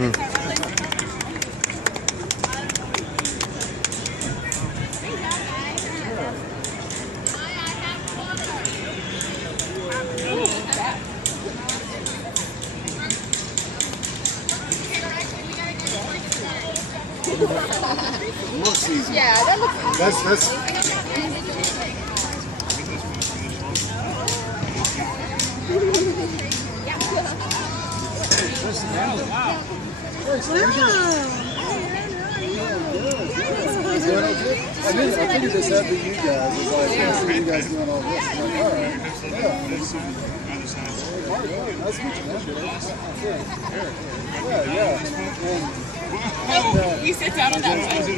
Looks easy. Yeah, that looks That's I figured this out for you guys. It's like, I see you guys doing all this. I'm like, all right. Yeah. Nice to meet you, man. Yeah. You sit down on that side.